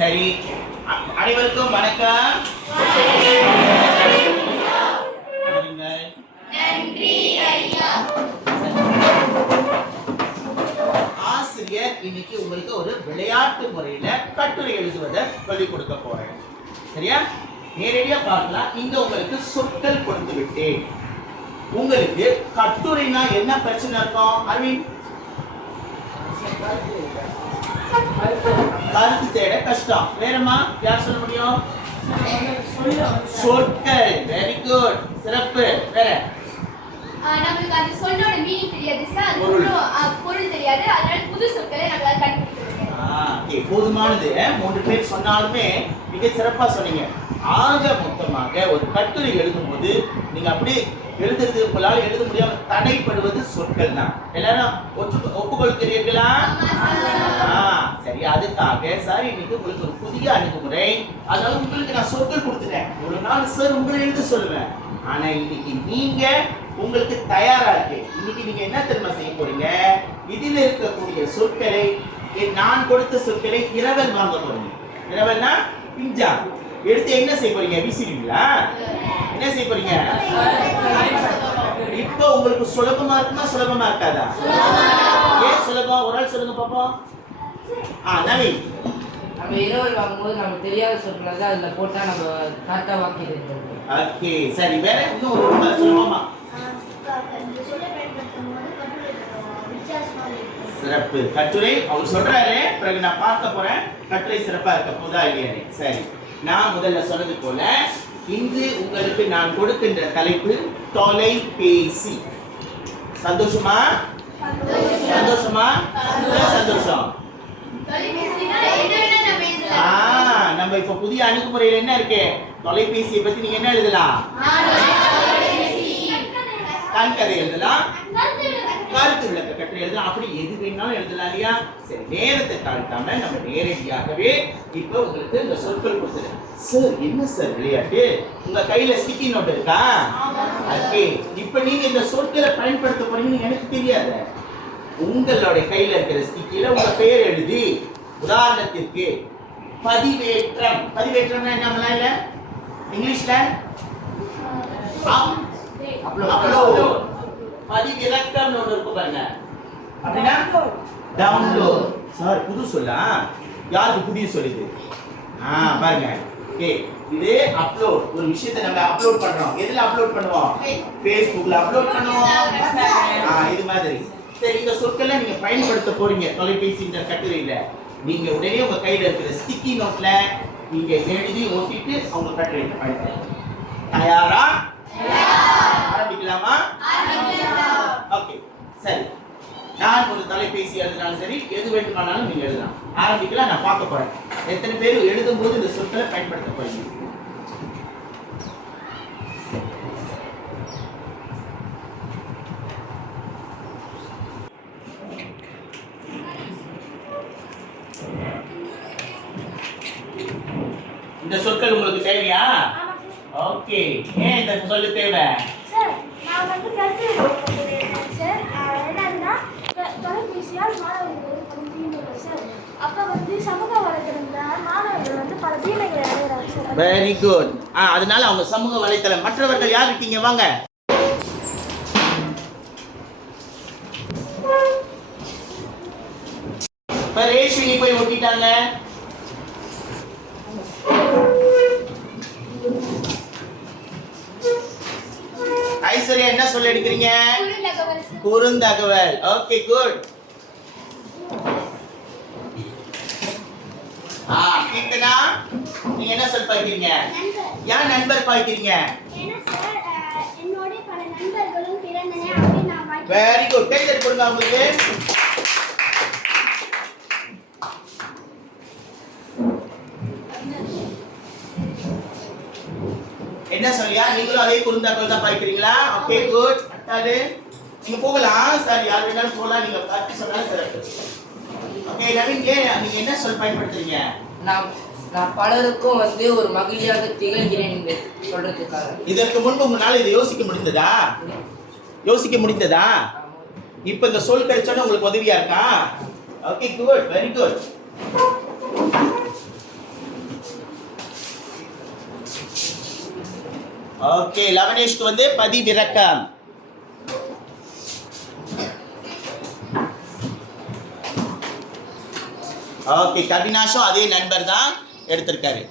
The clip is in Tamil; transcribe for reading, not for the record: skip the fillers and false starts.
சரி, அனைவருக்கும் வணக்கம். நன்றி ஐயா. ஆசிரியர் இன்னைக்கு உங்களுக்கு ஒரு விளையாட்டு முறையில கட்டுரை எழுதுவதை சொல்லிக் கொடுக்க போறேன். சரியா? நேரடியா பார்க்கலாம். இங்க உங்களுக்கு சொற்கள் கொடுத்து விட்டேன். உங்களுக்கு கட்டுரைனா என்ன பிரச்சனை இருக்கும் அரவிந்த்? கருத்து தேட கஷ்டம். வேறமா யார் சொல்ல முடியும்? சொற்கள். வெரி குட், சிறப்பு. வேற நமக்கு அந்த சொல்லோட மீனிங் தெரியாது சார், பொருள் தெரியாது, அதனால புது சொற்களை நம்மளால கண்டுபிடிக்க போதுமானது. 3 பேர் சொன்னாலுமே மிக சிறப்பா சொன்னீங்க. ஆக மொத்தமாக ஒரு கட்டுரை எழுதும்போது நீங்க அப்படி எழுதுறது உங்களால் எழுத முடியாம தடைப்படுவது சொற்கள் தான். எல்லாரும் ஒப்புக்கொள்கிறீர்களா? சரி, அதுக்காக சார் இன்னைக்கு உங்களுக்கு ஒரு புதிய அணுகுமுறை. அதனால உங்களுக்கு நான் சொற்கள் கொடுத்துட்டேன். ஒரு நாள் சார் உங்களை எழுத சொல்லுவேன். ஆனா இன்னைக்கு நீங்க உங்களுக்கு தயாரா இருக்கு. இன்னைக்கு நீங்க என்ன தெரியுமா செய்ய போறீங்க? இதில் இருக்கக்கூடிய சொற்களை, நான் கொடுத்த சொற்களை இரவல் வாங்க போறீங்க. இரவல்னா பிஞ்சா எடுத்து என்ன செய்ய போறீங்க? வீசிடுவீங்களா? என்ன செய்ய போறீங்க? இப்போ உங்களுக்கு சுலபமா இருக்குமா சுலபமா இருக்காதா? ஏன் சுலபம்? ஒரு ஆள் சொல்லுங்க பாப்போம். நவீன், நம்ம இரவல் வாங்கும்போது நம்ம தெரியாத சொற்களை அதுல போட்டா நம்ம கரெக்டா வாக்கிடுறோம். ஓகே, சரி. வேற இன்னும் ஒரு சுலபமா? சிறப்பு. கட்டுரை அவர் சொல்றாரு, பிறகு நான் பார்க்க போறேன் கட்டுரை சிறப்பா இருக்க போதா இல்லையானே. சரி, நான் முதல்ல சொன்னது போல இன்று உங்களுக்கு நான் கொடுக்கின்ற தலைப்பு தொலைபேசி. சந்தோஷமா? சந்தோஷமா? சந்தோஷம். நம்ம இப்ப புதிய அணுகுமுறையில என்ன இருக்கு? தொலைபேசியை பத்தி நீங்க என்ன எழுதலாம்? கதை எழுதலாம், கருத்து விளக்க கட்டுரை எழுதலாம், அப்படி எது வேணாலும் எழுதலாம் இல்லையா? சரி, நேரத்தை தாழ்த்தாம நம்ம நேரடியாகவே இப்ப உங்களுக்கு இந்த சொற்கள் கொடுத்துருக்கேன். சார், என்ன சார் விளையாட்டு? உங்க கையில ஸ்டிக்கி நோட் இருக்கா? ஓகே, இப்ப நீங்க இந்த சொற்களை பயன்படுத்த போறீங்கன்னு எனக்கு தெரியாது. உங்களுடைய கையில இருக்கிற ஸ்டிக்கில உங்க பெயர் எழுதி, உதாரணத்திற்கு பதிவேற்றம். பதிவேற்றம்னா என்ன இல்ல இங்கிலீஷ்ல? அப்லோட். பதிவிறக்கம் ஒன்று இருக்கு பாருங்க. அப்படின்னா டவுன்லோட். சார், புது சொல்லா? யாருக்கு புதிய சொல்லுது? பாருங்க. ஓகே, இது அப்லோட். ஒரு விஷயத்தை நம்ம அப்லோட் பண்றோம். எதுல அப்லோட் பண்ணுவோம்? Facebookல அப்லோட் பண்ணுவோம். இது மாதிரி. சரி, இந்த சொற்களை நீங்க பயன்படுத்த போறீங்க தொலைபேசி இந்த கட்டுரையில. நீங்க உடனே உங்க கையில இருக்கிற ஸ்டிக்கி நோட்ல நீங்க எழுதி ஒட்டிட்டு அவங்க கட்டுரையில பயன்படுத்துங்க. தயாரா? ஆரம்பிக்கலாமா? ஓகே, சரி. நான் ஒரு தொலைபேசி எழுதினாலும் சரி, எது வேண்டுமானாலும் நீங்க எழுதலாம். ஆரம்பிக்கலாம். நான் பார்க்க போறேன் எத்தனை பேர் எழுதும்போது இந்த சொற்களை பயன்படுத்த போறீங்க. இந்த சொற்கள் உங்களுக்கு தேவையா? ஓகே, ஏன் இந்த சொல்லு தேவை? சார், நான் வந்து கருத்து எழுதுறேன் சார். என்னன்னா தொலைபேசியால் மாணவர்கள் பல தீமைகள் சார். அப்போ வந்து சமூக வலைதளத்துல மாணவர்கள் வந்து பல தீமைகளை அடைகிறாங்க சார். Very good. அதனால அவங்க சமூக வலைதளம். மற்றவர்கள் யார் இருக்கீங்க? வாங்க. ரேஷ்மினி போய் ஒட்டிட்டாங்க. ஐஸ்வர்யா என்ன சொல்ல எடுக்கிறீங்க? குறுந்தகவல். Okay, good. கீர்த்தனா, நீங்க என்ன சொல்ல பாக்கிறீங்க? யார் நண்பர் பாக்கிறீங்க? என்னோட பல நண்பர்களும் பிறந்தனே அப்படி நான். Very good. கை தட்டி கொடுங்க உங்களுக்கு. என்ன சொல்லியா? நீங்களும் அதே குறுந்தகவல் தான் பாய்க்கிறீங்களா? Okay, good. அடுத்து நீங்க போகலாம் சார். யார் வேணாலும் போகலாம். நீங்க பார்த்து சொன்னாலும் சிறப்பு. ஓகே, நவீன், நீங்க என்ன சொல் பயன்படுத்துறீங்க? நான் பலருக்கும் வந்து ஒரு மகிழ்ச்சியாக திகழ்கிறேன் என்று சொல்றதுக்காக. இதற்கு முன்பு உங்களால இதை யோசிக்க முடிந்ததா? இப்ப இந்த சொல் கிடைச்சோன்னா உங்களுக்கு உதவியா இருக்கா? Okay, good, very good. Okay, லவனேஷ்க்கு வந்து பதிவிறக்கம். ஓகே, கவினாஷும் அதே நண்பர் தான் எடுத்திருக்காரு.